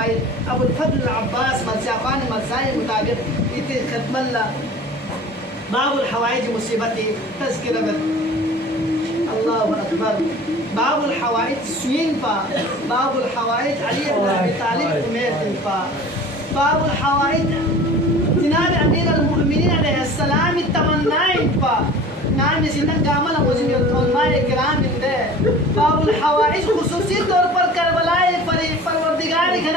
الحوائج أبو الفضل العباس مرزاقان مرزاي مطابق يتخدم باب الحوائج مصيبتي تذكرة بد الله أكبر. باب الحوائج سوين فا باب الحوائج علي بن أبي طالب أمير فا باب الحوائج جناب أمير المؤمنين عليه السلام التمنين فا نعم سيدنا كامل وزن العلماء الكرام ده. باب الحوائج خصوصي طور پر کربلاء پروردگار كان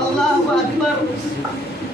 الله أكبر.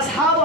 أصحاب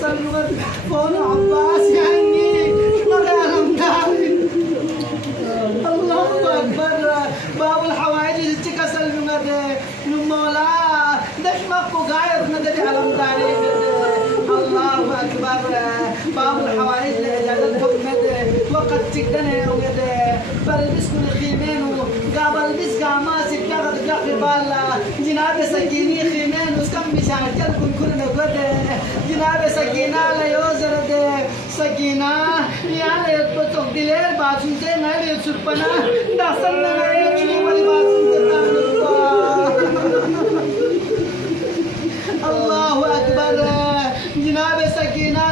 سلمت فون عباس يعني مغارم داري الله أكبر. باب الحوائج تكسل بمدى مولا دشمك وقايد مدى علم داري الله أكبر. باب الحوائج لإجازة مدى وقت تقدنه وقدى بلبس كل خيمين وقابل بس قاماس بلغت قاقي بالا جناب سكيني خيمين وسكم بشاكل كل نقدى جناب سكينة ليوزر دي سكينة يعني يتبطق دلير باتون سے نائل يتسرپنا داخل نائل يتشني والی باتون سے الله أكبر. جناب سكينة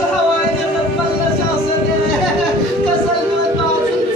الحوائج قبل شخص كسل من باطن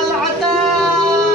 العتاش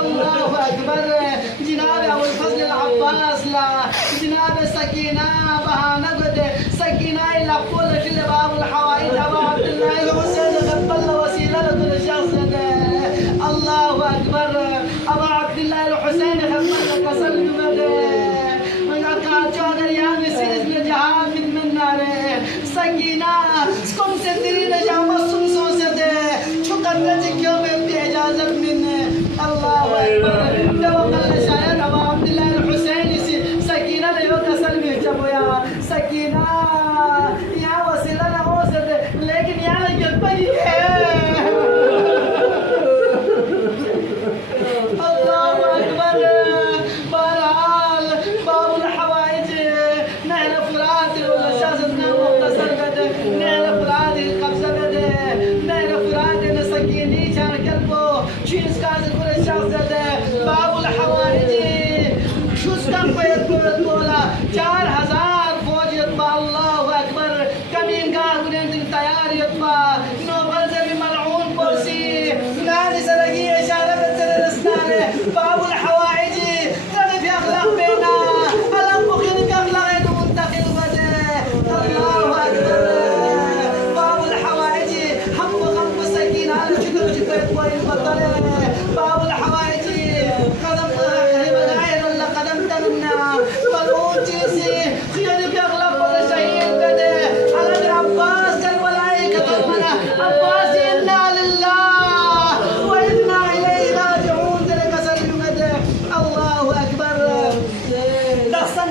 الله أكبر. جناب أبو الفضل العباس لا جناب سكينة بهانا قد سكينة إلا قول كل باب الحوائج أبا عبد الله الحسين قبل وسيلة لكل شخص الله أكبر. أبا عبد الله الحسين قبل كسل مدى چادر یام سیز میں جہاں من نارے سکینہ سکم سے تیری نجامت سن سو سے دے چھکت رجکیوں میں بھی اجازت من اللہ اکبر. توقل شاید ابا عبداللہ الحسین سکینہ دیو کسل میں جبویا سکینہ یا وسیلہ نہ ہو سے دے لیکن یہاں لگت پڑی ہے اللہ اکبر. بہرحال باب الحوائج نحن فرات ولا شازتنا مختصر بده نحن فرات قبضه بده نحن فرات نسكيني شان قلبه چیز کاز كل شخص ده. باب الحوائج شوز كم بيت بولا 4000 فوج يطبع الله اكبر. كمين قال ودين تيار يطبع نوبل زي ملعون بورسي نادي سرقيه اشاره بالترستانه. باب الحوائج تغي في اخلاق بينا الم بخير اخلاق منتقل بده الله اكبر. باب الحوائج هم غم سكين على شكر شكر وين بطل. باب الحوائج قدم غير ولا قدم تمنا والأوتي سي خير في اخلاق ولا شيء بده على عباس كالملائكه ضمنا عباس انا لله وانا اليه راجعون تلك سلمته الله اكبر. دخسن